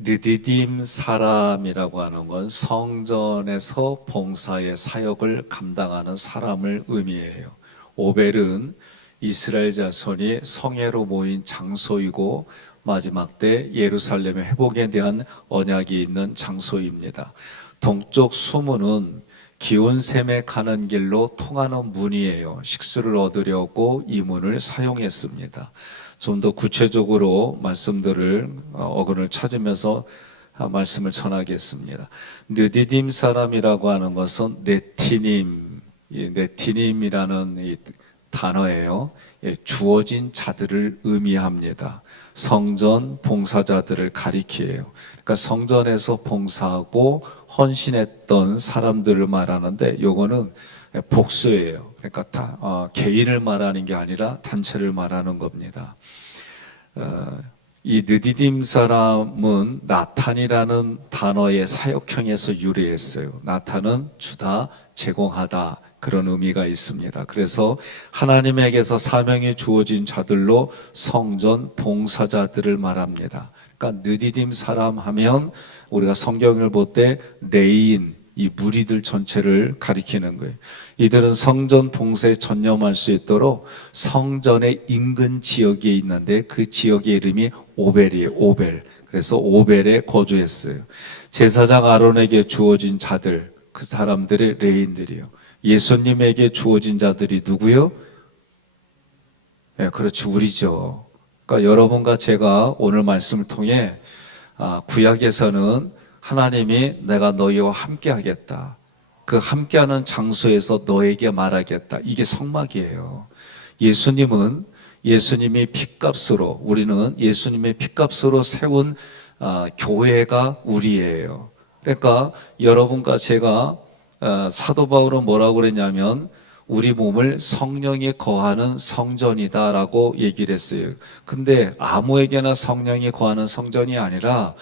느디딤 사람이라고 하는 건 성전에서 봉사의 사역을 감당하는 사람을 의미해요. 오벨은 이스라엘 자손이 성회로 모인 장소이고 마지막 때 예루살렘의 회복에 대한 언약이 있는 장소입니다. 동쪽 수문은 기온샘에 가는 길로 통하는 문이에요. 식수를 얻으려고 이 문을 사용했습니다. 좀 더 구체적으로 말씀들을 어근을 찾으면서 말씀을 전하겠습니다. 느디딤 사람이라고 하는 것은 네티님, 네티님이라는 이 단어예요. 주어진 자들을 의미합니다. 성전 봉사자들을 가리키에요. 그러니까 성전에서 봉사하고 헌신했던 사람들을 말하는데 요거는 복수예요. 그러니까 개인을 말하는 게 아니라 단체를 말하는 겁니다. 이 느디딤 사람은 나탄이라는 단어의 사역형에서 유래했어요. 나탄은 주다, 제공하다 그런 의미가 있습니다. 그래서 하나님에게서 사명이 주어진 자들로 성전 봉사자들을 말합니다. 그러니까 느디딤 사람 하면 우리가 성경을 볼 때 레인, 이 무리들 전체를 가리키는 거예요. 이들은 성전 봉사에 전념할 수 있도록 성전의 인근 지역에 있는데 그 지역의 이름이 오벨이에요. 오벨. 그래서 오벨에 거주했어요. 제사장 아론에게 주어진 자들, 그 사람들의 레인들이요. 예수님에게 주어진 자들이 누구요? 네, 그렇죠. 우리죠. 그러니까 여러분과 제가 오늘 말씀을 통해 구약에서는 하나님이 내가 너희와 함께 하겠다. 그 함께하는 장소에서 너에게 말하겠다. 이게 성막이에요. 예수님이 핏값으로, 우리는 예수님의 핏값으로 세운 교회가 우리예요. 그러니까 여러분과 제가 사도 바울은 뭐라고 그랬냐면 우리 몸을 성령이 거하는 성전이다라고 얘기를 했어요. 근데 아무에게나 성령이 거하는 성전이 아니라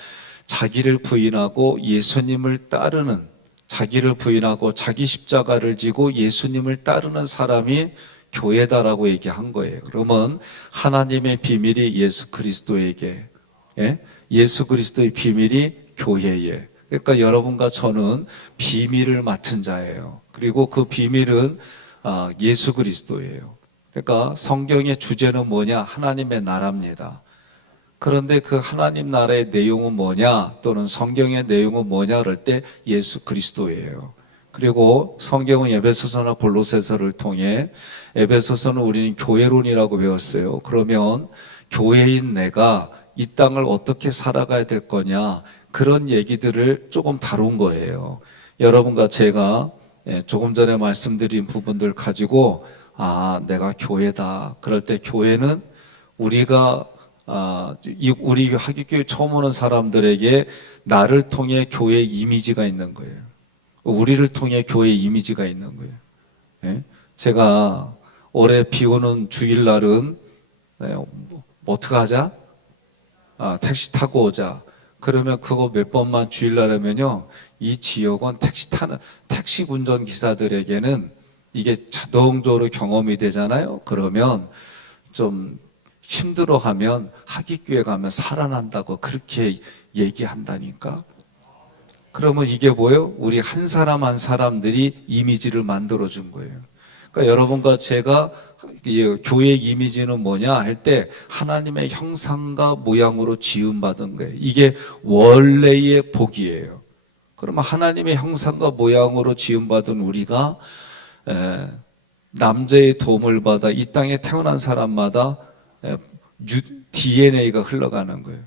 자기를 부인하고 예수님을 따르는, 자기를 부인하고 자기 십자가를 지고 예수님을 따르는 사람이 교회다라고 얘기한 거예요. 그러면 하나님의 비밀이 예수 그리스도에게, 예수 그리스도의 비밀이 교회에, 그러니까 여러분과 저는 비밀을 맡은 자예요. 그리고 그 비밀은 예수 그리스도예요. 그러니까 성경의 주제는 뭐냐? 하나님의 나라입니다. 그런데 그 하나님 나라의 내용은 뭐냐? 또는 성경의 내용은 뭐냐? 그럴 때 예수 그리스도예요. 그리고 성경은 에베소서나 골로새서를 통해 에베소서는 우리는 교회론이라고 배웠어요. 그러면 교회인 내가 이 땅을 어떻게 살아가야 될 거냐? 그런 얘기들을 조금 다룬 거예요. 여러분과 제가 조금 전에 말씀드린 부분들 가지고 내가 교회다. 그럴 때 교회는 우리가 우리 하기교회 처음 오는 사람들에게 나를 통해 교회 이미지가 있는 거예요. 우리를 통해 교회 이미지가 있는 거예요. 제가 올해 비 오는 주일날은 어떻게 하자? 택시 타고 오자. 그러면 그거 몇 번만 주일날 하면요, 이 지역은 택시 운전 기사들에게는 이게 자동적으로 경험이 되잖아요. 그러면 좀 힘들어하면 하기교회 가면 살아난다고 그렇게 얘기한다니까. 그러면 이게 뭐예요? 우리 한 사람 한 사람들이 이미지를 만들어 준 거예요. 그러니까 여러분과 제가 교회 이미지는 뭐냐 할 때 하나님의 형상과 모양으로 지음받은 거예요. 이게 원래의 복이에요. 그러면 하나님의 형상과 모양으로 지음받은 우리가 남자의 도움을 받아 이 땅에 태어난 사람마다 DNA가 흘러가는 거예요.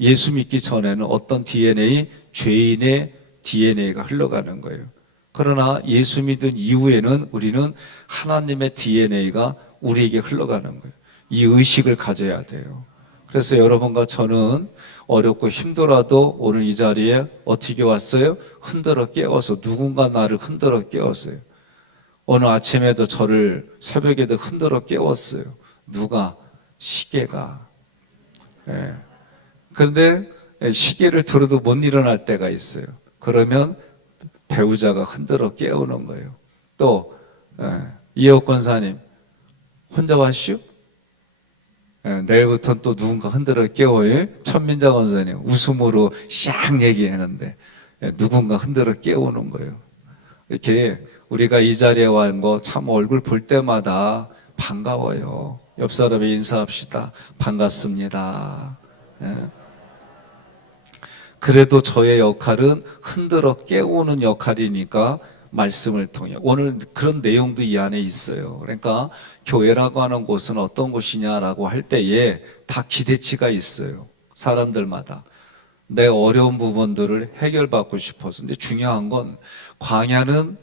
예수 믿기 전에는 어떤 DNA? 죄인의 DNA가 흘러가는 거예요. 그러나 예수 믿은 이후에는 우리는 하나님의 DNA가 우리에게 흘러가는 거예요. 이 의식을 가져야 돼요. 그래서 여러분과 저는 어렵고 힘들어도 오늘 이 자리에 어떻게 왔어요? 흔들어 깨워서, 누군가 나를 흔들어 깨웠어요. 오늘 아침에도 저를 새벽에도 흔들어 깨웠어요. 누가? 시계가. 그런데 시계를 들어도 못 일어날 때가 있어요. 그러면 배우자가 흔들어 깨우는 거예요. 또 이혜옥 권사님 혼자 왔슈? 내일부터는 또 누군가 흔들어 깨워요. 천민자 원사님 웃음으로 샥 얘기하는데 누군가 흔들어 깨우는 거예요. 이렇게 우리가 이 자리에 와 거 참 얼굴 볼 때마다 반가워요. 옆 사람에 인사합시다. 반갑습니다. 그래도 저의 역할은 흔들어 깨우는 역할이니까 말씀을 통해 오늘 그런 내용도 이 안에 있어요. 그러니까 교회라고 하는 곳은 어떤 곳이냐라고 할 때에 다 기대치가 있어요. 사람들마다 내 어려운 부분들을 해결받고 싶어서. 근데 중요한 건 광야는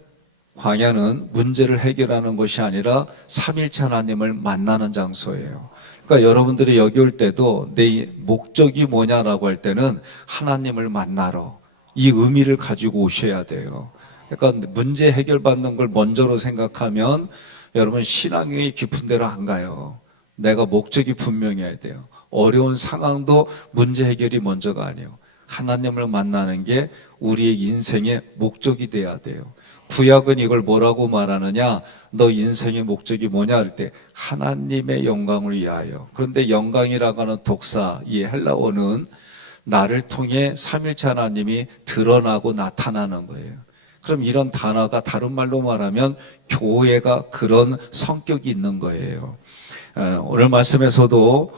문제를 해결하는 것이 아니라 삼일체 하나님을 만나는 장소예요. 그러니까 여러분들이 여기 올 때도 내 목적이 뭐냐라고 할 때는 하나님을 만나러 이 의미를 가지고 오셔야 돼요. 그러니까 문제 해결받는 걸 먼저로 생각하면 여러분 신앙이 깊은 데로 안 가요. 내가 목적이 분명해야 돼요. 어려운 상황도 문제 해결이 먼저가 아니에요. 하나님을 만나는 게 우리의 인생의 목적이 돼야 돼요. 구약은 이걸 뭐라고 말하느냐? 너 인생의 목적이 뭐냐 할 때 하나님의 영광을 위하여. 그런데 영광이라고 하는 독사, 이 헬라어는 나를 통해 삼일체 하나님이 드러나고 나타나는 거예요. 그럼 이런 단어가 다른 말로 말하면 교회가 그런 성격이 있는 거예요. 오늘 말씀에서도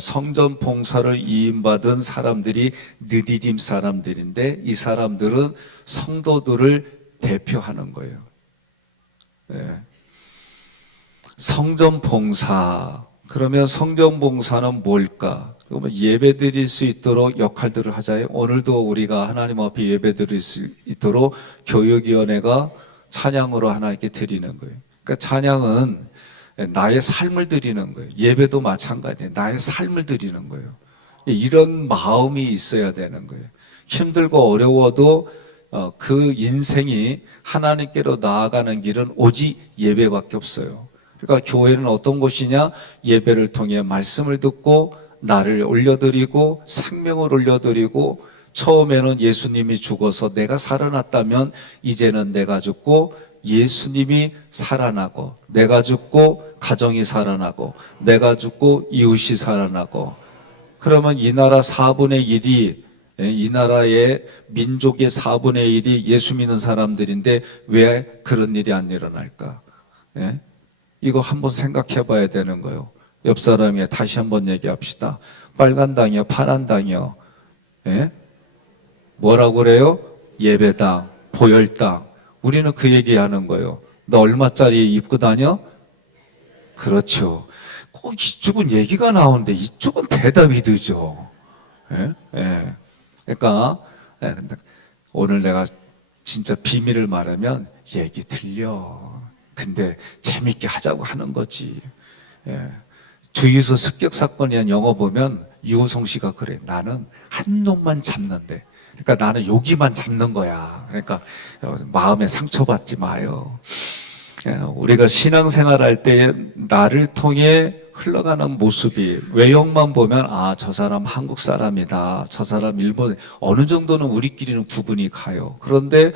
성전 봉사를 위임받은 사람들이 느디딤 사람들인데 이 사람들은 성도들을 대표하는 거예요. 성전 봉사. 그러면 성전 봉사는 뭘까? 그러면 예배 드릴 수 있도록 역할들을 하자요. 오늘도 우리가 하나님 앞에 예배 드릴 수 있도록 교육위원회가 찬양으로 하나님께 드리는 거예요. 그러니까 찬양은 나의 삶을 드리는 거예요. 예배도 마찬가지예요. 나의 삶을 드리는 거예요. 이런 마음이 있어야 되는 거예요. 힘들고 어려워도 그 인생이 하나님께로 나아가는 길은 오직 예배밖에 없어요. 그러니까 교회는 어떤 곳이냐? 예배를 통해 말씀을 듣고 나를 올려드리고 생명을 올려드리고 처음에는 예수님이 죽어서 내가 살아났다면 이제는 내가 죽고 예수님이 살아나고 내가 죽고 가정이 살아나고 내가 죽고 이웃이 살아나고 그러면 이 나라 4분의 1이 이 나라의 민족의 4분의 1이 예수 믿는 사람들인데 왜 그런 일이 안 일어날까? 이거 한번 생각해 봐야 되는 거예요. 옆 사람에 다시 한번 얘기합시다. 빨간 당이요, 파란 당이요. 뭐라고 그래요? 예배당, 보혈당. 우리는 그 얘기하는 거예요. 너 얼마짜리 입고 다녀? 그렇죠. 꼭 이쪽은 얘기가 나오는데 이쪽은 대답이 늦어. 그러니까 오늘 내가 진짜 비밀을 말하면 얘기 들려. 근데 재밌게 하자고 하는 거지. 주유소 습격 사건이란 영화 보면 유호성 씨가 그래. 나는 한 놈만 잡는데. 그러니까 나는 여기만 잡는 거야. 그러니까 마음에 상처받지 마요. 우리가 신앙생활할 때 나를 통해 흘러가는 모습이 외형만 보면 아, 저 사람 한국 사람이다. 저 사람 일본 어느 정도는 우리끼리는 구분이 가요. 그런데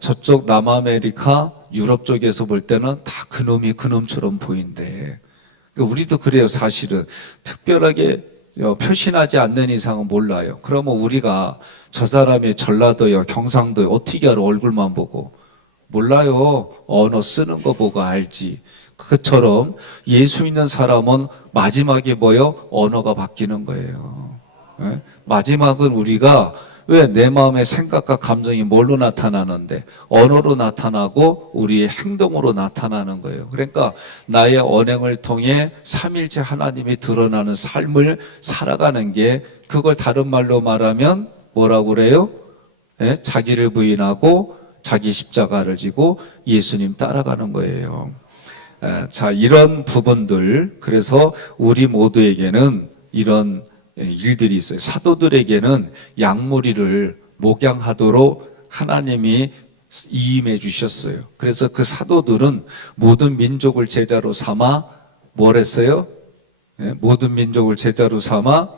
저쪽 남아메리카 유럽 쪽에서 볼 때는 다 그놈이 그놈처럼 보인대. 우리도 그래요. 사실은 특별하게 표신하지 않는 이상은 몰라요. 그러면 우리가 저 사람이 전라도요, 경상도요, 어떻게 알아? 얼굴만 보고. 몰라요. 언어 쓰는 거 보고 알지. 그처럼 예수 믿는 사람은 마지막에 뭐요? 언어가 바뀌는 거예요. 마지막은 우리가 왜 내 마음의 생각과 감정이 뭘로 나타나는데 언어로 나타나고 우리의 행동으로 나타나는 거예요. 그러니까 나의 언행을 통해 삼일체 하나님이 드러나는 삶을 살아가는 게 그걸 다른 말로 말하면 뭐라고 그래요? 자기를 부인하고 자기 십자가를 지고 예수님 따라가는 거예요. 자, 이런 부분들, 그래서 우리 모두에게는 이런 일들이 있어요. 사도들에게는 양무리를 목양하도록 하나님이 이임해 주셨어요. 그래서 그 사도들은 모든 민족을 제자로 삼아 뭘 했어요? 모든 민족을 제자로 삼아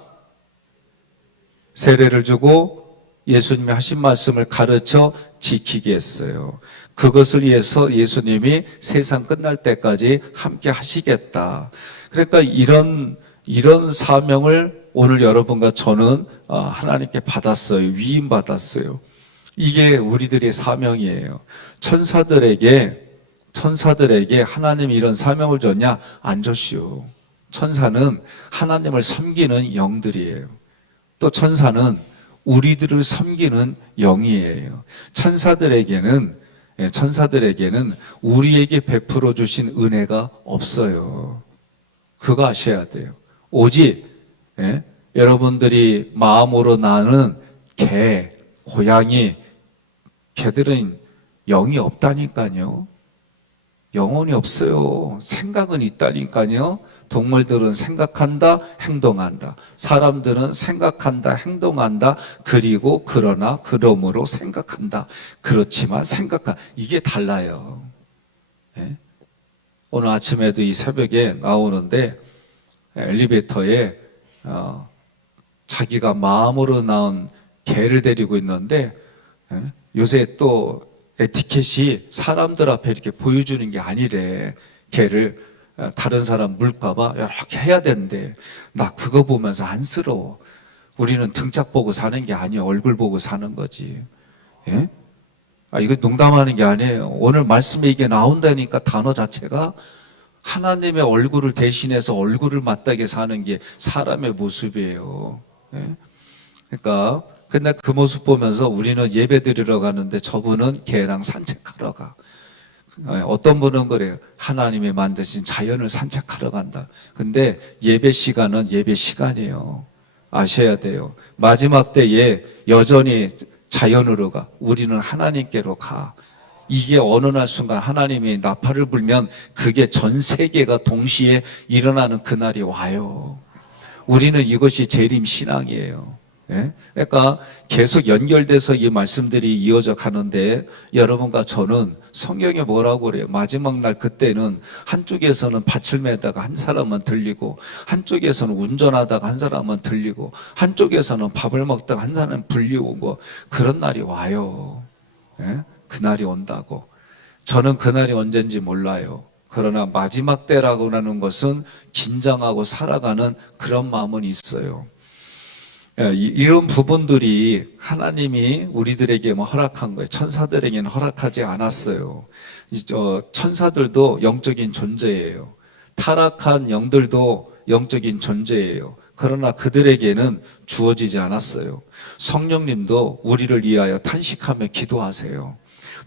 세례를 주고 예수님이 하신 말씀을 가르쳐 지키게 했어요. 그것을 위해서 예수님이 세상 끝날 때까지 함께 하시겠다. 그러니까 이런 사명을 오늘 여러분과 저는 하나님께 받았어요. 위임받았어요. 이게 우리들의 사명이에요. 천사들에게 하나님이 이런 사명을 줬냐? 안 줬시오. 천사는 하나님을 섬기는 영들이에요. 또 천사는 우리들을 섬기는 영이에요. 천사들에게는 우리에게 베풀어 주신 은혜가 없어요. 그거 아셔야 돼요. 오직 여러분들이 마음으로 나는 개, 고양이, 개들은 영이 없다니까요. 영혼이 없어요. 생각은 있다니까요. 동물들은 생각한다, 행동한다. 사람들은 생각한다, 행동한다. 그리고 그러나 그러므로 생각한다. 그렇지만 이게 달라요. 오늘 아침에도 이 새벽에 나오는데 엘리베이터에 자기가 마음으로 낳은 개를 데리고 있는데 요새 또 에티켓이 사람들 앞에 이렇게 보여주는 게 아니래. 개를 다른 사람 물까봐 이렇게 해야 되는데 나 그거 보면서 안쓰러워. 우리는 등짝 보고 사는 게 아니야. 얼굴 보고 사는 거지. 예? 이거 농담하는 게 아니에요. 오늘 말씀에 이게 나온다니까 단어 자체가 하나님의 얼굴을 대신해서 얼굴을 맞닥에 사는 게 사람의 모습이에요. 예? 그러니까 근데 그 모습 보면서 우리는 예배 드리러 가는데 저분은 개랑 산책하러 가. 어떤 분은 그래요. 하나님이 만드신 자연을 산책하러 간다. 근데 예배 시간은 예배 시간이에요. 아셔야 돼요. 마지막 때에 여전히 자연으로 가. 우리는 하나님께로 가. 이게 어느 날 순간 하나님이 나팔을 불면 그게 전 세계가 동시에 일어나는 그날이 와요. 우리는 이것이 재림 신앙이에요. 그러니까 계속 연결돼서 이 말씀들이 이어져 가는데 여러분과 저는 성경에 뭐라고 그래요? 마지막 날 그때는 한쪽에서는 밭을 매다가 한 사람만 들리고 한쪽에서는 운전하다가 한 사람만 들리고 한쪽에서는 밥을 먹다가 한 사람 불리고 뭐 그런 날이 와요. 그날이 온다고. 저는 그날이 언젠지 몰라요. 그러나 마지막 때라고 하는 것은 긴장하고 살아가는 그런 마음은 있어요. 이런 부분들이 하나님이 우리들에게 허락한 거예요. 천사들에게는 허락하지 않았어요. 천사들도 영적인 존재예요. 타락한 영들도 영적인 존재예요. 그러나 그들에게는 주어지지 않았어요. 성령님도 우리를 위하여 탄식하며 기도하세요.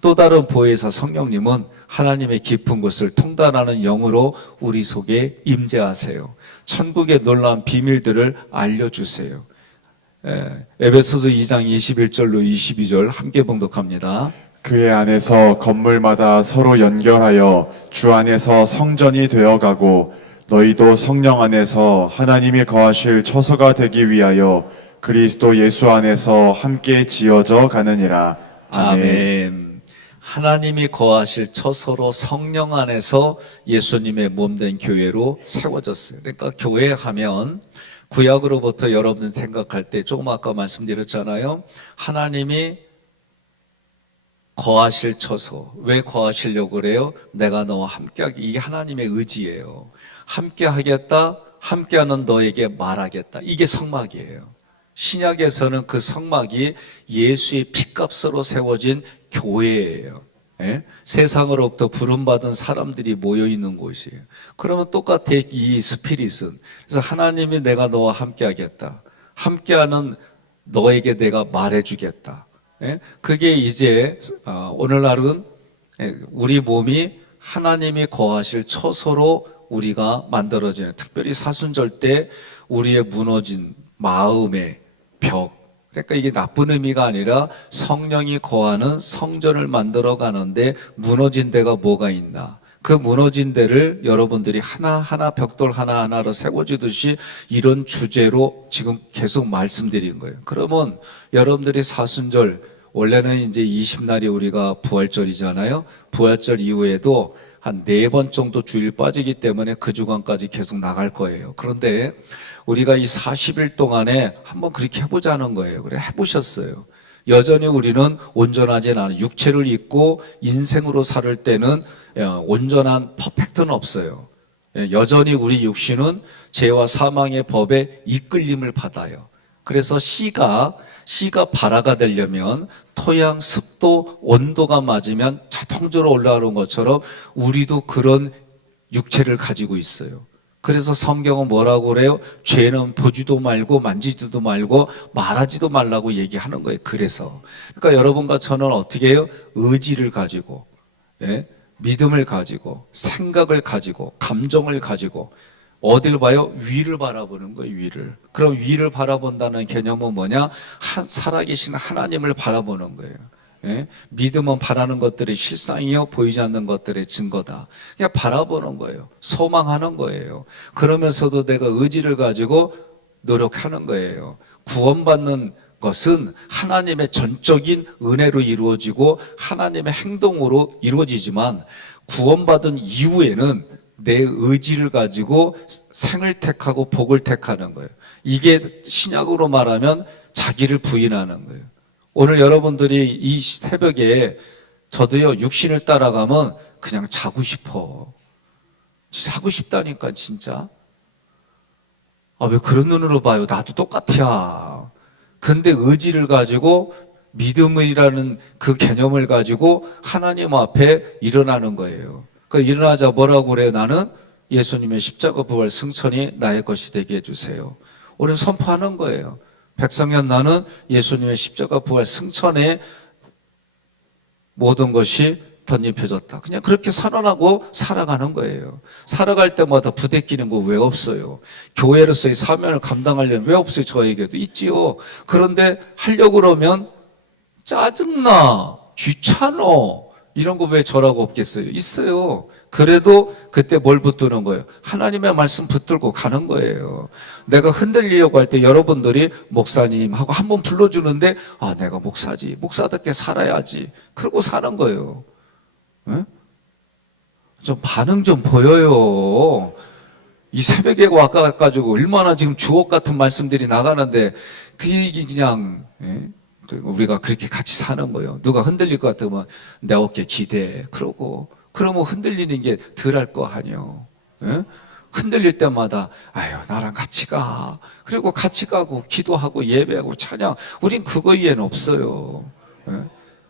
또 다른 보혜사 성령님은 하나님의 깊은 곳을 통달하는 영으로 우리 속에 임재하세요. 천국의 놀라운 비밀들을 알려주세요. 에베소서 2장 21절로 22절 함께 봉독합니다. 그의 안에서 건물마다 서로 연결하여 주 안에서 성전이 되어가고 너희도 성령 안에서 하나님이 거하실 처소가 되기 위하여 그리스도 예수 안에서 함께 지어져 가느니라. 아멘. 하나님이 거하실 처소로 성령 안에서 예수님의 몸된 교회로 세워졌어요. 그러니까 교회 하면 구약으로부터 여러분 생각할 때 조금 아까 말씀드렸잖아요. 하나님이 거하실 처소. 왜 거하시려고 그래요? 내가 너와 함께하기. 이게 하나님의 의지예요. 함께하겠다. 함께하는 너에게 말하겠다. 이게 성막이에요. 신약에서는 그 성막이 예수의 피값으로 세워진 교회예요. 세상으로부터 부름받은 사람들이 모여있는 곳이에요. 그러면 똑같아 이 스피릿은. 그래서 하나님이 내가 너와 함께하겠다. 함께하는 너에게 내가 말해주겠다. 그게 이제 오늘날은 우리 몸이 하나님이 거하실 처소로 우리가 만들어지는, 특별히 사순절 때 우리의 무너진 마음의 벽, 그러니까 이게 나쁜 의미가 아니라 성령이 거하는 성전을 만들어 가는데 무너진 데가 뭐가 있나. 그 무너진 데를 여러분들이 하나하나 벽돌 하나하나로 세워주듯이 이런 주제로 지금 계속 말씀드린 거예요. 그러면 여러분들이 사순절, 원래는 이제 20날이 우리가 부활절이잖아요. 부활절 이후에도 한 4번 정도 주일 빠지기 때문에 그 주간까지 계속 나갈 거예요. 그런데 우리가 이 40일 동안에 한번 그렇게 해보자는 거예요. 그래 해보셨어요. 여전히 우리는 온전하진 않아요. 육체를 입고 인생으로 살 때는 온전한 퍼펙트는 없어요. 여전히 우리 육신은 죄와 사망의 법에 이끌림을 받아요. 그래서 씨가 발화가 되려면 토양, 습도, 온도가 맞으면 자동적으로 올라가는 것처럼 우리도 그런 육체를 가지고 있어요. 그래서 성경은 뭐라고 그래요? 죄는 보지도 말고 만지지도 말고 말하지도 말라고 얘기하는 거예요. 그러니까 여러분과 저는 어떻게 해요? 의지를 가지고, 믿음을 가지고, 생각을 가지고, 감정을 가지고 어딜 봐요? 위를 바라보는 거예요. 위를. 그럼 위를 바라본다는 개념은 뭐냐? 살아계신 하나님을 바라보는 거예요. 믿음은 바라는 것들의 실상이요, 보이지 않는 것들의 증거다. 그냥 바라보는 거예요. 소망하는 거예요. 그러면서도 내가 의지를 가지고 노력하는 거예요. 구원받는 것은 하나님의 전적인 은혜로 이루어지고 하나님의 행동으로 이루어지지만, 구원받은 이후에는 내 의지를 가지고 생을 택하고 복을 택하는 거예요. 이게 신약으로 말하면 자기를 부인하는 거예요. 오늘 여러분들이 이 새벽에 저도요, 육신을 따라가면 그냥 자고 싶어. 자고 싶다니까, 진짜. 왜 그런 눈으로 봐요? 나도 똑같아. 근데 의지를 가지고 믿음이라는 그 개념을 가지고 하나님 앞에 일어나는 거예요. 그러니까 일어나자 뭐라고 그래요? 나는 예수님의 십자가 부활 승천이 나의 것이 되게 해주세요. 우리는 선포하는 거예요. 백성현, 나는 예수님의 십자가 부활 승천에 모든 것이 덧입혀졌다. 그냥 그렇게 선언하고 살아가는 거예요. 살아갈 때마다 부대끼는 거 왜 없어요? 교회로서의 사명을 감당하려면 왜 없어요? 저에게도 있지요. 그런데 하려고 그러면 짜증나, 귀찮어, 이런 거 왜 저라고 없겠어요? 있어요. 그래도 그때 뭘 붙드는 거예요? 하나님의 말씀 붙들고 가는 거예요. 내가 흔들리려고 할 때 여러분들이 목사님 하고 한번 불러주는데, 내가 목사지, 목사답게 살아야지, 그러고 사는 거예요. 좀 반응 좀 보여요. 이 새벽에 와가지고 얼마나 지금 주옥 같은 말씀들이 나가는데 그게 그냥, 우리가 그렇게 같이 사는 거예요. 누가 흔들릴 것 같으면 내 어깨 기대, 그러면 흔들리는 게 덜 할 거 아니요. 흔들릴 때마다 나랑 같이 가. 그리고 같이 가고 기도하고 예배하고 찬양. 우린 그거 위에는 없어요.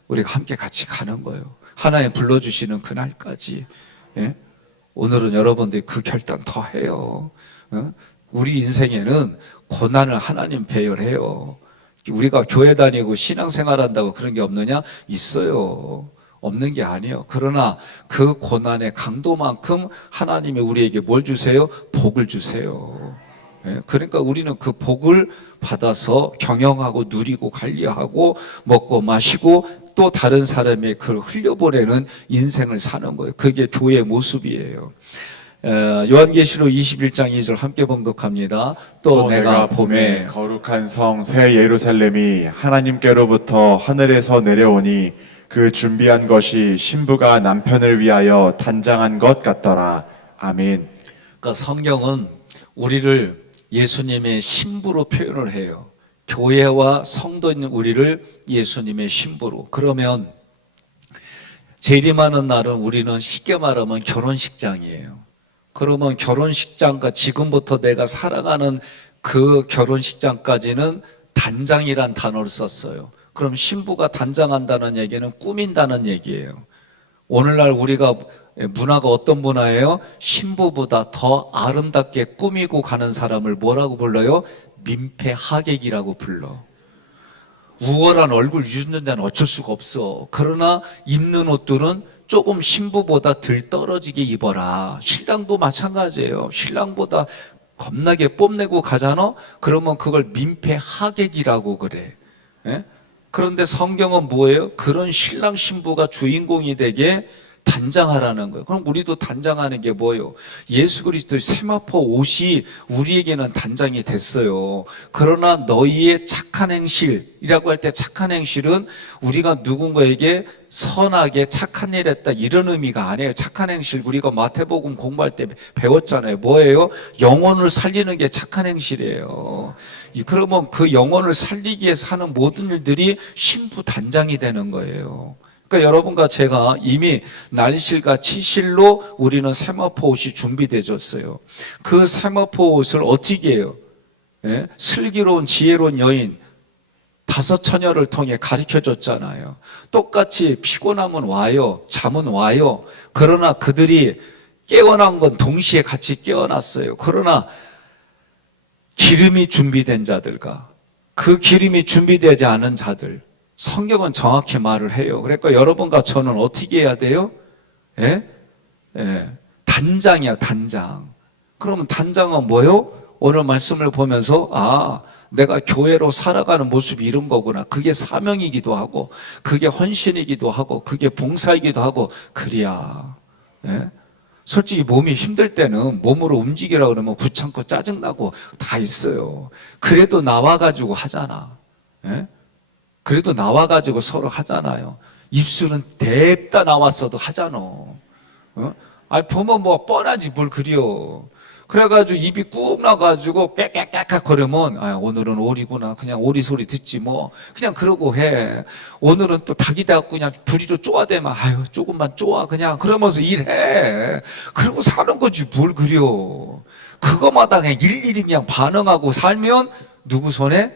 우리가 함께 같이 가는 거예요. 하나님 불러주시는 그날까지. 오늘은 여러분들이 그 결단 더 해요. 우리 인생에는 고난을 하나님 배열해요. 우리가 교회 다니고 신앙생활한다고 그런 게 없느냐? 있어요. 없는 게 아니에요. 그러나 그 고난의 강도만큼 하나님이 우리에게 뭘 주세요? 복을 주세요. 그러니까 우리는 그 복을 받아서 경영하고 누리고 관리하고 먹고 마시고 또 다른 사람의 그걸 흘려보내는 인생을 사는 거예요. 그게 교회의 모습이에요. 요한계시록 21장 2절 함께 봉독합니다. 또 내가 봄에 거룩한 성 새 예루살렘이 하나님께로부터 하늘에서 내려오니 그 준비한 것이 신부가 남편을 위하여 단장한 것 같더라. 아멘. 그러니까 성경은 우리를 예수님의 신부로 표현을 해요. 교회와 성도인 우리를 예수님의 신부로. 그러면 재림하는 날은 우리는 쉽게 말하면 결혼식장이에요. 그러면 결혼식장과 지금부터 내가 살아가는 그 결혼식장까지는 단장이란 단어를 썼어요. 그럼 신부가 단장한다는 얘기는 꾸민다는 얘기예요. 오늘날 우리가 문화가 어떤 문화예요? 신부보다 더 아름답게 꾸미고 가는 사람을 뭐라고 불러요? 민폐하객이라고 불러. 우월한 얼굴 유전자는 어쩔 수가 없어. 그러나 입는 옷들은 조금 신부보다 덜 떨어지게 입어라. 신랑도 마찬가지예요. 신랑보다 겁나게 뽐내고 가잖아? 그러면 그걸 민폐하객이라고 그래. 그런데 성경은 뭐예요? 그런 신랑 신부가 주인공이 되게 단장하라는 거예요. 그럼 우리도 단장하는 게 뭐예요? 예수 그리스도의 세마포 옷이 우리에게는 단장이 됐어요. 그러나 너희의 착한 행실이라고 할 때 착한 행실은 우리가 누군가에게 선하게 착한 일 했다 이런 의미가 아니에요. 착한 행실 우리가 마태복음 공부할 때 배웠잖아요. 뭐예요? 영혼을 살리는 게 착한 행실이에요. 그러면 그 영혼을 살리기 위해서 하는 모든 일들이 신부단장이 되는 거예요. 그러니까 여러분과 제가 이미 날실과 치실로 우리는 세마포 옷이 준비되어졌어요. 그 세마포 옷을 어떻게 해요? 예? 슬기로운 지혜로운 여인 5 처녀를 통해 가르쳐줬잖아요. 똑같이 피곤하면 와요. 잠은 와요. 그러나 그들이 깨어난 건 동시에 같이 깨어났어요. 그러나 기름이 준비된 자들과 그 기름이 준비되지 않은 자들, 성경은 정확히 말을 해요. 그러니까 여러분과 저는 어떻게 해야 돼요? 예? 예. 단장이야, 단장. 그러면 단장은 뭐요? 오늘 말씀을 보면서 내가 교회로 살아가는 모습이 이런 거구나. 그게 사명이기도 하고 그게 헌신이기도 하고 그게 봉사이기도 하고 그래야. 예? 솔직히 몸이 힘들 때는 몸으로 움직이라 그러면 귀찮고 짜증나고 다 있어요. 그래도 나와가지고 하잖아. 예? 그래도 나와가지고 서로 하잖아요. 입술은 댔다 나왔어도 하잖아. 보면 뭐 뻔하지 뭘 그려. 그래가지고 입이 꾹 나가지고 깨깨깨깍 거리면 오늘은 오리구나. 그냥 오리 소리 듣지 뭐. 그냥 그러고 해. 오늘은 또 닭이 돼갖고 그냥 부리로 쪼아대면 조금만 쪼아 그냥 그러면서 일해. 그러고 사는 거지 뭘 그려. 그거마다 그냥 일일이 그냥 반응하고 살면 누구 손에?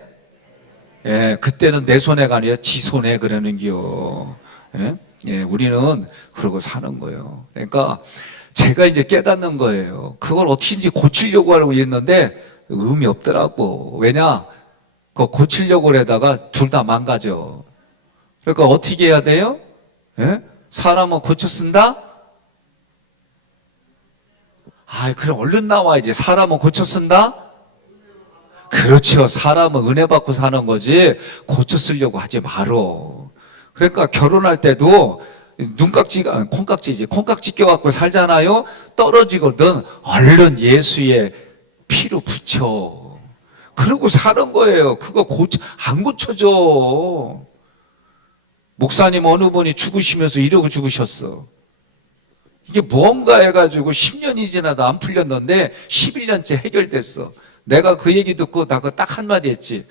예, 그때는 내 손해가 아니라 지 손해 그러는겨. 예? 예, 우리는 그러고 사는 거예요. 그러니까 제가 이제 깨닫는 거예요. 그걸 어떻게든지 고치려고 하려고 했는데 의미 없더라고. 왜냐? 그거 고치려고 하다가 둘 다 망가져. 그러니까 어떻게 해야 돼요? 예? 사람은 고쳐 쓴다? 그럼 얼른 나와야지. 사람은 고쳐 쓴다? 그렇죠. 사람은 은혜 받고 사는 거지 고쳐 쓰려고 하지 말어. 그러니까 결혼할 때도 눈깍지가 콩깍지지. 콩깍지 껴갖고 살잖아요. 떨어지거든 얼른 예수의 피로 붙여. 그러고 사는 거예요. 그거 안 고쳐져. 목사님 어느 분이 죽으시면서 이러고 죽으셨어. 이게 무언가 해가지고 10년이 지나도 안 풀렸는데 11년째 해결됐어. 내가 그 얘기 듣고 나 그거 딱 한마디 했지.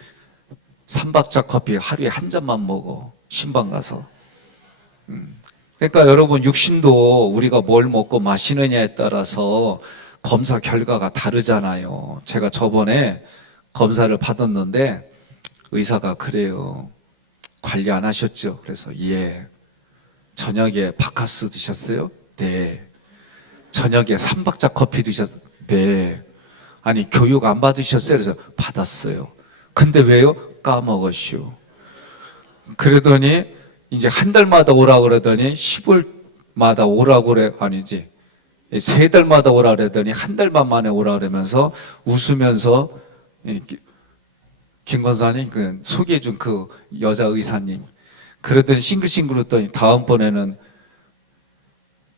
3박자 커피 하루에 한 잔만 먹어. 신방 가서. 그러니까 여러분 육신도 우리가 뭘 먹고 마시느냐에 따라서 검사 결과가 다르잖아요. 제가 저번에 검사를 받았는데 의사가 그래요. 관리 안 하셨죠? 그래서 예. 저녁에 바카스 드셨어요? 네. 저녁에 3박자 커피 드셨어요? 네. 아니 교육 안 받으셨어요? 그래서 받았어요. 근데 왜요? 까먹었슈. 그러더니 이제 한 달마다 오라 그러더니 10월마다 오라 그래. 아니지. 3달마다 오라 그러더니 한 달만 만에 오라 그러면서 웃으면서 김 권사님 그 소개해 준 그 여자 의사님 그러더니 싱글싱글 웃더니 다음번에는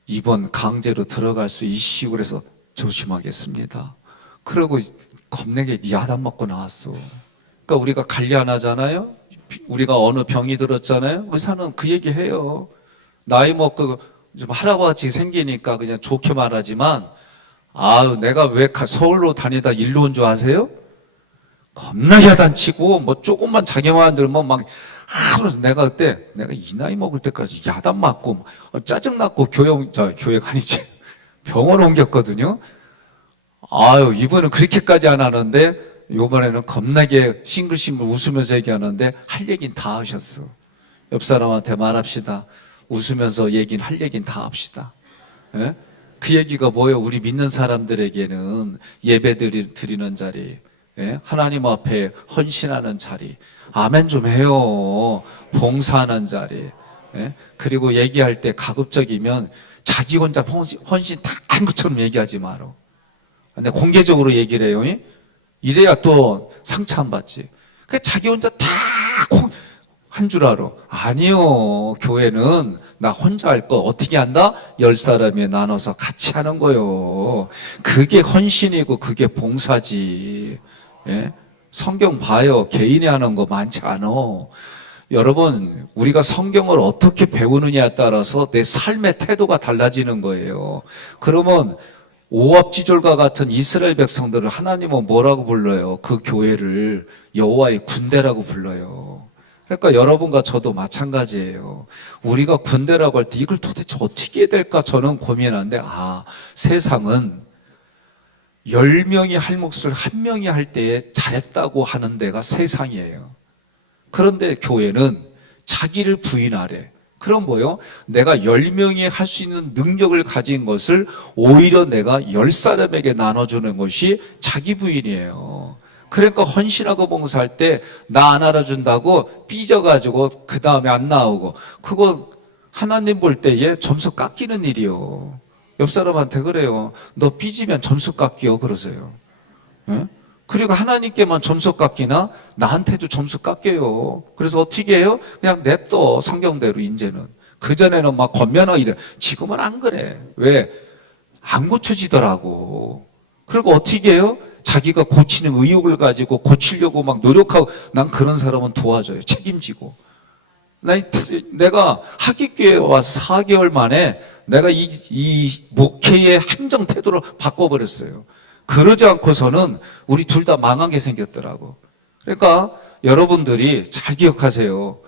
입원 강제로 들어갈 수 있시고 그래서 조심하겠습니다. 그러고 겁나게 야단 맞고 나왔어. 그러니까 우리가 관리 안 하잖아요. 우리가 어느 병이 들었잖아요. 의사는 그 얘기 해요. 나이 먹고 좀 할아버지 생기니까 그냥 좋게 말하지만 내가 왜 서울로 다니다 일로 온 줄 아세요? 겁나 야단치고 뭐 조금만 자기만 들면 막 내가 그때 내가 이 나이 먹을 때까지 야단 맞고 짜증났고 교회가 아니지 병원 옮겼거든요. 이번은 그렇게까지 안 하는데 요번에는 겁나게 싱글싱글 웃으면서 얘기하는데 할 얘기는 다 하셨어. 옆 사람한테 말합시다. 웃으면서 얘기는 할 얘기는 다 합시다. 예? 그 얘기가 뭐예요? 우리 믿는 사람들에게는 예배 드리는 자리, 예? 하나님 앞에 헌신하는 자리, 아멘 좀 해요. 봉사하는 자리, 예? 그리고 얘기할 때 가급적이면 자기 혼자 헌신 다 한 것처럼 얘기하지 마라. 근데 공개적으로 얘기를 해요. 이래야 또 상처 안 받지. 자기 혼자 다 한 줄 알아. 아니요. 교회는 나 혼자 할 거 어떻게 한다? 10사람이 나눠서 같이 하는 거요. 그게 헌신이고 그게 봉사지. 예? 성경 봐요. 개인이 하는 거 많지 않아. 여러분, 우리가 성경을 어떻게 배우느냐에 따라서 내 삶의 태도가 달라지는 거예요. 그러면 오합지졸과 같은 이스라엘 백성들을 하나님은 뭐라고 불러요? 그 교회를 여호와의 군대라고 불러요. 그러니까 여러분과 저도 마찬가지예요. 우리가 군대라고 할 때 이걸 도대체 어떻게 해야 될까 저는 고민하는데, 세상은 10명이 할 몫을 1명이 할 때에 잘했다고 하는 데가 세상이에요. 그런데 교회는 자기를 부인하래. 그럼 뭐요? 내가 10명이 할 수 있는 능력을 가진 것을 오히려 내가 10사람에게 나눠주는 것이 자기 부인이에요. 그러니까 헌신하고 봉사할 때 나 안 알아준다고 삐져가지고 그 다음에 안 나오고, 그거 하나님 볼 때에 점수 깎이는 일이요. 옆 사람한테 그래요. 너 삐지면 점수 깎여 그러세요. 예? 그리고 하나님께만 점수 깎이나 나한테도 점수 깎여요. 그래서 어떻게 해요? 그냥 냅둬, 성경대로 이제는. 그전에는 막 권면하고 이래. 지금은 안 그래. 왜? 안 고쳐지더라고. 그리고 어떻게 해요? 자기가 고치는 의욕을 가지고 고치려고 막 노력하고, 난 그런 사람은 도와줘요. 책임지고. 내가 하객교회에 와서 4개월 만에 내가 이 목회의 행정 태도를 바꿔버렸어요. 그러지 않고서는 우리 둘 다 망하게 생겼더라고. 그러니까 여러분들이 잘 기억하세요.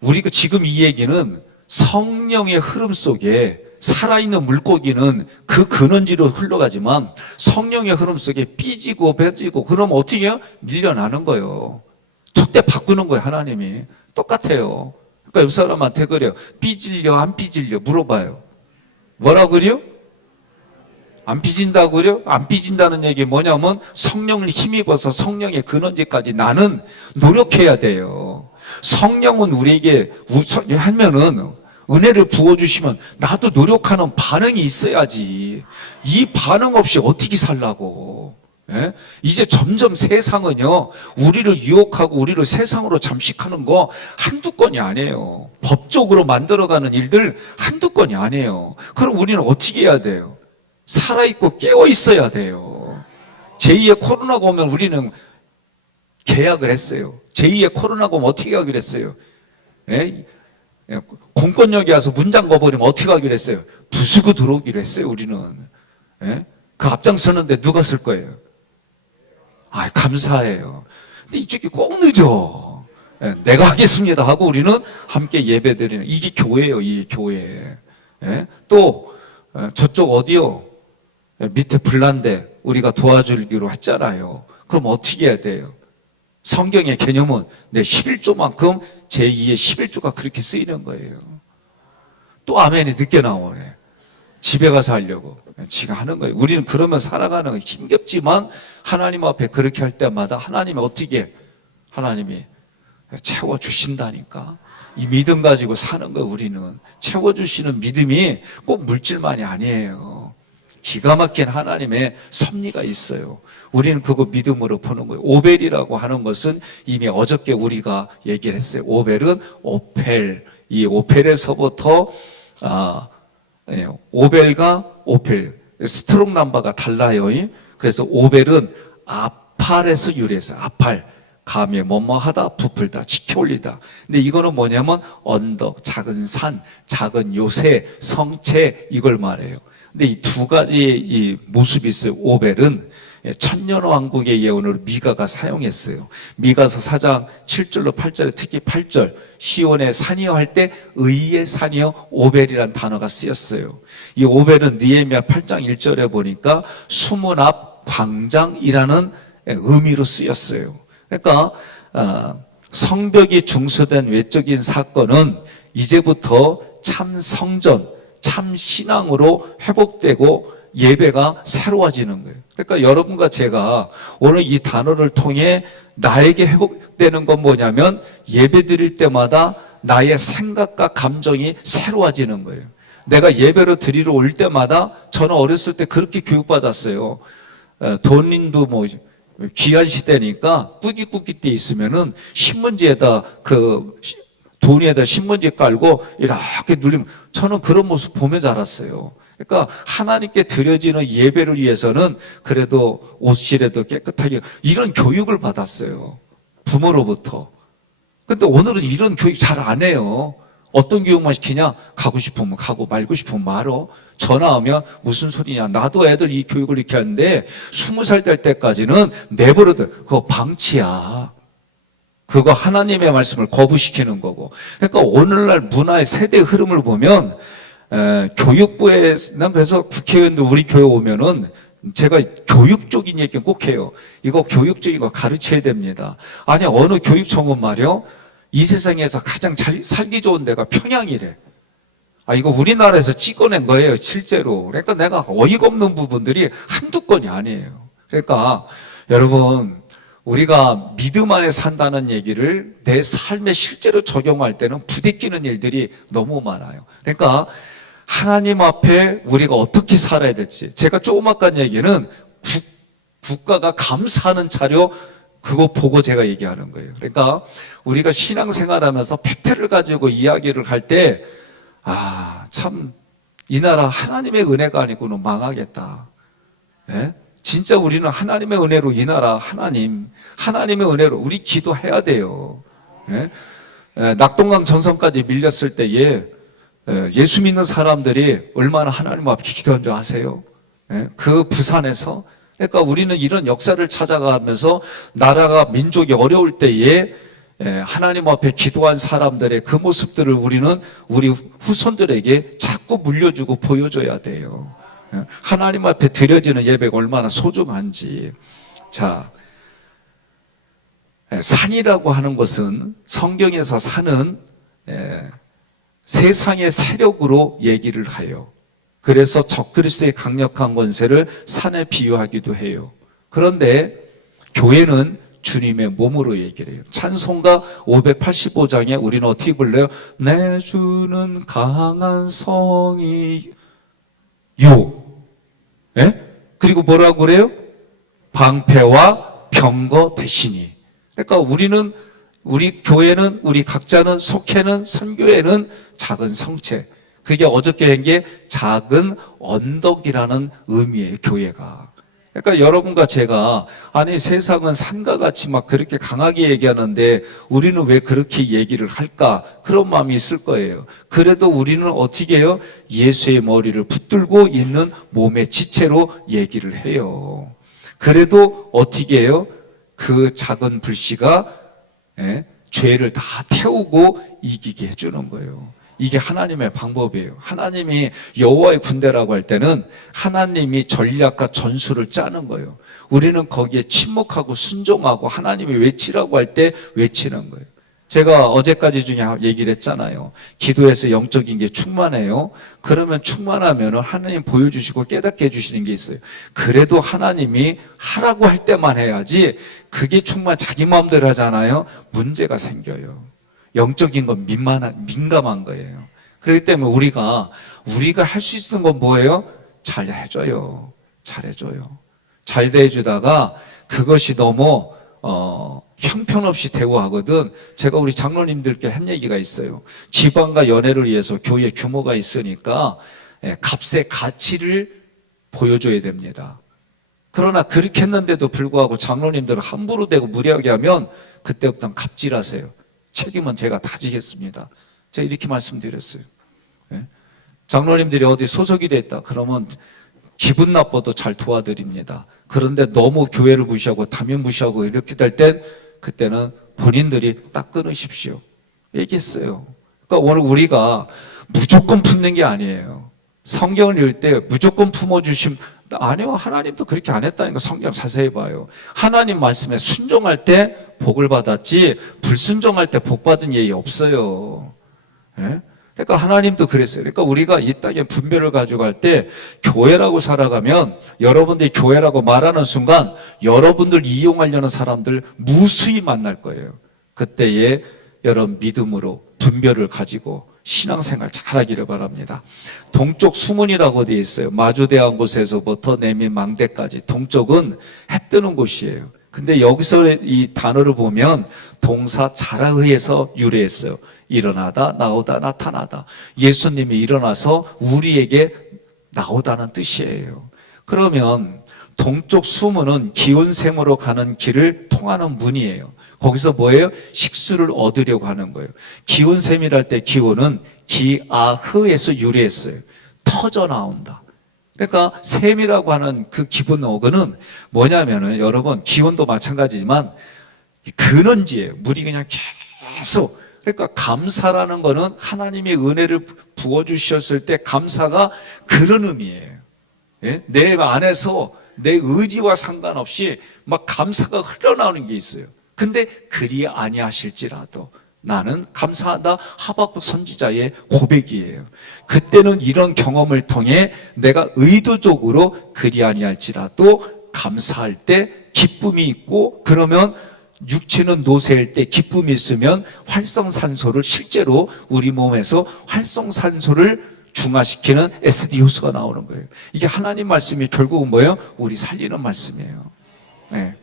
우리가 지금 이 얘기는 성령의 흐름 속에 살아있는 물고기는 그 근원지로 흘러가지만 성령의 흐름 속에 삐지고 배지고 그러면 어떻게 해요? 밀려나는 거예요. 촛대 바꾸는 거예요, 하나님이. 똑같아요. 그러니까 옆 사람한테 그래요. 삐질려 안 삐질려 물어봐요. 뭐라고 그래요? 안 삐진다고 그래요? 안 삐진다는 얘기 뭐냐면 성령을 힘입어서 성령의 근원지까지 나는 노력해야 돼요. 성령은 우리에게 하면은 은혜를 부어주시면 나도 노력하는 반응이 있어야지. 이 반응 없이 어떻게 살라고. 예? 이제 점점 세상은요, 우리를 유혹하고 우리를 세상으로 잠식하는 거 한두 건이 아니에요. 법적으로 만들어가는 일들 한두 건이 아니에요. 그럼 우리는 어떻게 해야 돼요? 살아있고 깨어있어야 돼요. 제2의 코로나가 오면 우리는 계약을 했어요. 제2의 코로나가 오면 어떻게 하기로 했어요? 예? 공권력이 와서 문 잠궈버리면 어떻게 하기로 했어요? 부수고 들어오기로 했어요, 우리는. 예? 그 앞장서는데 누가 쓸 거예요? 감사해요. 근데 이쪽이 꼭 늦어. 예, 내가 하겠습니다 하고 우리는 함께 예배드리는, 이게 교회예요, 이게 교회. 예? 또 저쪽 어디요? 밑에 불난데 우리가 도와주기로 했잖아요. 그럼 어떻게 해야 돼요? 성경의 개념은 내 11조만큼 제2의 11조가 그렇게 쓰이는 거예요. 또 아멘이 늦게 나오네. 집에 가서 하려고. 지가 하는 거예요. 우리는 그러면 살아가는 거 힘겹지만 하나님 앞에 그렇게 할 때마다 하나님이 어떻게, 하나님이 채워주신다니까. 이 믿음 가지고 사는 거예요, 우리는. 채워주시는 믿음이 꼭 물질만이 아니에요. 기가 막힌 하나님의 섭리가 있어요. 우리는 그거 믿음으로 보는 거예요. 오벨이라고 하는 것은 이미 어저께 우리가 얘기를 했어요. 오벨은 오펠. 이 오펠에서부터, 오벨과 오펠. 스트롱 넘버가 달라요. 그래서 오벨은 아팔에서 유래했어요. 아팔. 감에 뭐뭐하다, 부풀다, 지켜올리다. 근데 이거는 뭐냐면 언덕, 작은 산, 작은 요새, 성체, 이걸 말해요. 근데 이 두 가지의 이 모습이 있어요. 오벨은 천년왕국의 예언을 미가가 사용했어요. 미가서 4장 7절로 8절에 특히 8절 시온의 산이여 할 때 의의 산이여 오벨이란 단어가 쓰였어요. 이 오벨은 느헤미야 8장 1절에 보니까 수문 앞 광장이라는 의미로 쓰였어요. 그러니까 성벽이 중수된 외적인 사건은 이제부터 참 성전, 참 신앙으로 회복되고 예배가 새로워지는 거예요. 그러니까 여러분과 제가 오늘 이 단어를 통해 나에게 회복되는 건 뭐냐면 예배 드릴 때마다 나의 생각과 감정이 새로워지는 거예요. 내가 예배로 드리러 올 때마다 저는 어렸을 때 그렇게 교육받았어요. 돈인도 뭐 귀한 시대니까 꾸깃꾸깃 돼 있으면은 신문지에다 돈에다 신문지 깔고 이렇게 누리면 저는 그런 모습 보며 자랐어요. 그러니까 하나님께 드려지는 예배를 위해서는 그래도 옷이라도 깨끗하게 이런 교육을 받았어요. 부모로부터. 근데 오늘은 이런 교육 잘 안 해요. 어떤 교육만 시키냐? 가고 싶으면 가고 말고 싶으면 말어. 전화하면 무슨 소리냐? 나도 애들 이 교육을 이렇게 하는데 20살 될 때까지는 내버려둬. 그거 방치야. 그거 하나님의 말씀을 거부시키는 거고. 그러니까 오늘날 문화의 세대 흐름을 보면 교육부에, 난 그래서 국회의원들 우리 교회 오면은 제가 교육적인 얘기 꼭 해요. 이거 교육적인 거 가르쳐야 됩니다. 아니, 어느 교육청은 말이요, 이 세상에서 가장 잘 살기 좋은 데가 평양이래. 이거 우리나라에서 찍어낸 거예요, 실제로. 그러니까 내가 어이가 없는 부분들이 한두 건이 아니에요. 그러니까 여러분, 우리가 믿음 안에 산다는 얘기를 내 삶에 실제로 적용할 때는 부대끼는 일들이 너무 많아요. 그러니까 하나님 앞에 우리가 어떻게 살아야 될지. 제가 조금 아까 얘기는 국가가 감사하는 자료, 그거 보고 제가 얘기하는 거예요. 그러니까 우리가 신앙생활하면서 팩트를 가지고 이야기를 할 때, 참, 이 나라 하나님의 은혜가 아니고는 망하겠다. 예? 진짜 우리는 하나님의 은혜로 이 나라 하나님의 은혜로 우리 기도해야 돼요. 예? 낙동강 전선까지 밀렸을 때에 예수 믿는 사람들이 얼마나 하나님 앞에 기도한 줄 아세요? 예? 그 부산에서. 그러니까 우리는 이런 역사를 찾아가면서 나라가 민족이 어려울 때에 하나님 앞에 기도한 사람들의 그 모습들을 우리는 우리 후손들에게 자꾸 물려주고 보여줘야 돼요. 하나님 앞에 드려지는 예배가 얼마나 소중한지. 자, 산이라고 하는 것은 성경에서 산은 세상의 세력으로 얘기를 해요. 그래서 적그리스도의 강력한 권세를 산에 비유하기도 해요. 그런데 교회는 주님의 몸으로 얘기를 해요. 찬송가 585장에 우리는 어떻게 불러요? 내 주는 강한 성이요. 예? 그리고 뭐라고 그래요? 방패와 병거 대신이. 그러니까 우리 교회는, 우리 각자는, 속해는, 선교회는 작은 성체. 그게 어저께 한 게 작은 언덕이라는 의미예요, 교회가. 그러니까 여러분과 제가, 아니, 세상은 산과 같이 막 그렇게 강하게 얘기하는데 우리는 왜 그렇게 얘기를 할까? 그런 마음이 있을 거예요. 그래도 우리는 어떻게 해요? 예수의 머리를 붙들고 있는 몸의 지체로 얘기를 해요. 그래도 어떻게 해요? 그 작은 불씨가 죄를 다 태우고 이기게 해주는 거예요. 이게 하나님의 방법이에요. 하나님이 여호와의 군대라고 할 때는 하나님이 전략과 전술을 짜는 거예요. 우리는 거기에 침묵하고 순종하고 하나님이 외치라고 할 때 외치는 거예요. 제가 어제까지 중에 얘기를 했잖아요. 기도해서 영적인 게 충만해요. 그러면 충만하면 하나님 보여주시고 깨닫게 해주시는 게 있어요. 그래도 하나님이 하라고 할 때만 해야지, 그게 자기 마음대로 하잖아요. 문제가 생겨요. 영적인 건 민감한 거예요. 그렇기 때문에 우리가 할 수 있는 건 뭐예요? 잘 해줘요. 잘 대해주다가 그것이 너무 형편없이 대우하거든. 제가 우리 장로님들께 한 얘기가 있어요. 지방과 연회를 위해서 교회 규모가 있으니까 값의 가치를 보여줘야 됩니다. 그러나 그렇게 했는데도 불구하고 장로님들을 함부로 대고 무례하게 하면 그때부터는 갑질하세요. 책임은 제가 다 지겠습니다. 제가 이렇게 말씀드렸어요. 장로님들이 어디 소속이 됐다 그러면 기분 나빠도 잘 도와드립니다. 그런데 너무 교회를 무시하고 담임 무시하고 이렇게 될 땐 그때는 본인들이 딱 끊으십시오. 얘기했어요. 그러니까 오늘 우리가 무조건 품는 게 아니에요. 성경을 읽을 때 무조건 품어주심, 아니요, 하나님도 그렇게 안 했다니까. 성경 자세히 봐요. 하나님 말씀에 순종할 때 복을 받았지 불순종할 때 복 받은 예이 없어요. 예? 그러니까 하나님도 그랬어요. 그러니까 우리가 이 땅에 분별을 가져갈 때 교회라고 살아가면, 여러분들이 교회라고 말하는 순간 여러분들 이용하려는 사람들 무수히 만날 거예요. 그때에 여러분 믿음으로 분별을 가지고 신앙생활 잘하기를 바랍니다. 동쪽 수문이라고 되어 있어요. 마주대한 곳에서부터 내민 망대까지. 동쪽은 해 뜨는 곳이에요. 근데 여기서 이 단어를 보면 동사 자라의에서 유래했어요. 일어나다, 나오다, 나타나다. 예수님이 일어나서 우리에게 나오다는 뜻이에요. 그러면 동쪽 수문은 기온샘으로 가는 길을 통하는 문이에요. 거기서 뭐예요? 식수를 얻으려고 하는 거예요. 기온샘이랄 때 기온은 기아흐에서 유래했어요. 터져 나온다. 그러니까 샘이라고 하는 그 기본 어근은 뭐냐면은 여러분 기온도 마찬가지지만 근원지예요. 물이 그냥 계속. 그러니까 감사라는 거는 하나님의 은혜를 부어주셨을 때 감사가 그런 의미예요. 예? 내 안에서 내 의지와 상관없이 막 감사가 흘러나오는 게 있어요. 근데 그리 아니하실지라도 나는 감사하다. 하박국 선지자의 고백이에요. 그때는 이런 경험을 통해 내가 의도적으로 그리 아니할지라도 감사할 때 기쁨이 있고, 그러면 육체는 노쇠일 때 기쁨이 있으면 활성산소를 실제로 우리 몸에서 활성산소를 중화시키는 SD 효소가 나오는 거예요. 이게 하나님 말씀이 결국은 뭐예요? 우리 살리는 말씀이에요. 네.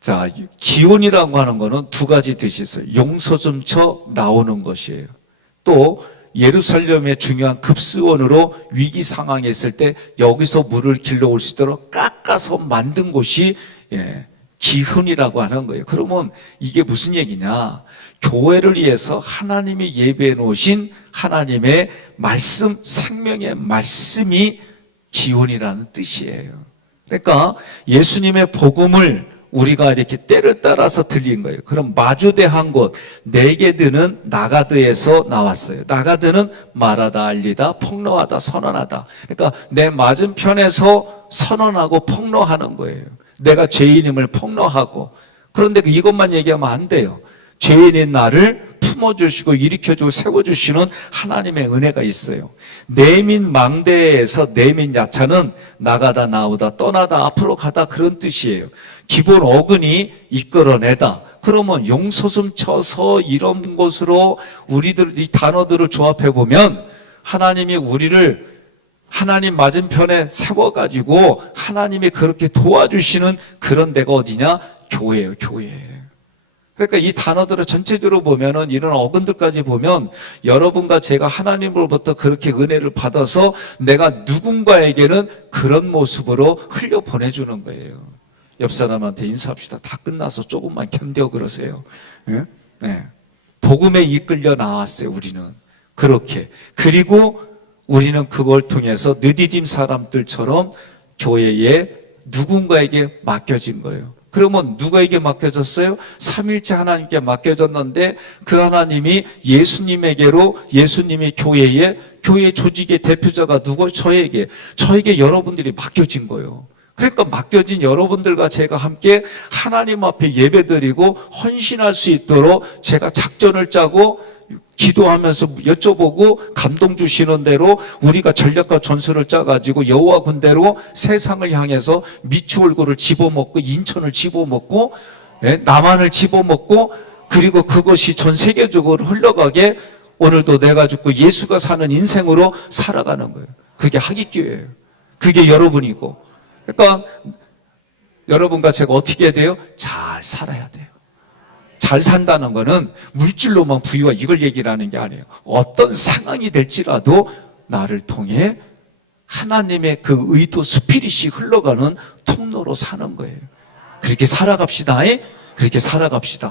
자, 기온이라고 하는 거는 두 가지 뜻이 있어요. 용서 좀 쳐 나오는 것이에요. 또 예루살렘의 중요한 급수원으로 위기 상황에 있을 때 여기서 물을 길러올 수 있도록 깎아서 만든 곳이 기훈이라고 하는 거예요. 그러면 이게 무슨 얘기냐? 교회를 위해서 하나님이 예배해 놓으신 하나님의 말씀, 생명의 말씀이 기훈이라는 뜻이에요. 그러니까 예수님의 복음을 우리가 이렇게 때를 따라서 들린 거예요. 그럼 마주대한 곳, 네게드는 나가드에서 나왔어요. 나가드는 말하다, 알리다, 폭로하다, 선언하다. 그러니까 내 맞은편에서 선언하고 폭로하는 거예요. 내가 죄인임을 폭로하고. 그런데 이것만 얘기하면 안 돼요. 죄인인 나를 품어주시고 일으켜주고 세워주시는 하나님의 은혜가 있어요. 내민 망대에서 내민 야차는 나가다 나오다 떠나다 앞으로 가다 그런 뜻이에요. 기본 어근이 이끌어내다. 그러면 용서 좀 쳐서 이런 것으로 우리들 이 단어들을 조합해 보면 하나님이 우리를 하나님 맞은편에 세워가지고 하나님이 그렇게 도와주시는 그런 데가 어디냐? 교회예요, 교회. 그러니까 이 단어들을 전체적으로 보면은 이런 어근들까지 보면 여러분과 제가 하나님으로부터 그렇게 은혜를 받아서 내가 누군가에게는 그런 모습으로 흘려 보내주는 거예요. 옆 사람한테 인사합시다. 다 끝나서 조금만 견뎌 그러세요. 네? 네. 복음에 이끌려 나왔어요, 우리는. 그렇게. 그리고 우리는 그걸 통해서 느디딤 사람들처럼 교회에 누군가에게 맡겨진 거예요. 그러면 누구에게 맡겨졌어요? 삼일째 하나님께 맡겨졌는데 그 하나님이 예수님에게로 예수님이 교회 조직의 대표자가 누구? 저에게 여러분들이 맡겨진 거예요. 그러니까 맡겨진 여러분들과 제가 함께 하나님 앞에 예배드리고 헌신할 수 있도록 제가 작전을 짜고 기도하면서 여쭤보고 감동 주시는 대로 우리가 전략과 전술을 짜가지고 여호와 군대로 세상을 향해서 미추 얼굴을 집어먹고 인천을 집어먹고 남한을 집어먹고 그리고 그것이 전 세계적으로 흘러가게 오늘도 내가 죽고 예수가 사는 인생으로 살아가는 거예요. 그게 하깃교회예요. 그게 여러분이고. 그러니까 여러분과 제가 어떻게 해야 돼요? 잘 살아야 돼요. 잘 산다는 거는 물질로만 부유와 이걸 얘기를 하는 게 아니에요. 어떤 상황이 될지라도 나를 통해 하나님의 그 의도 스피릿이 흘러가는 통로로 사는 거예요. 그렇게 살아갑시다. 그렇게 살아갑시다.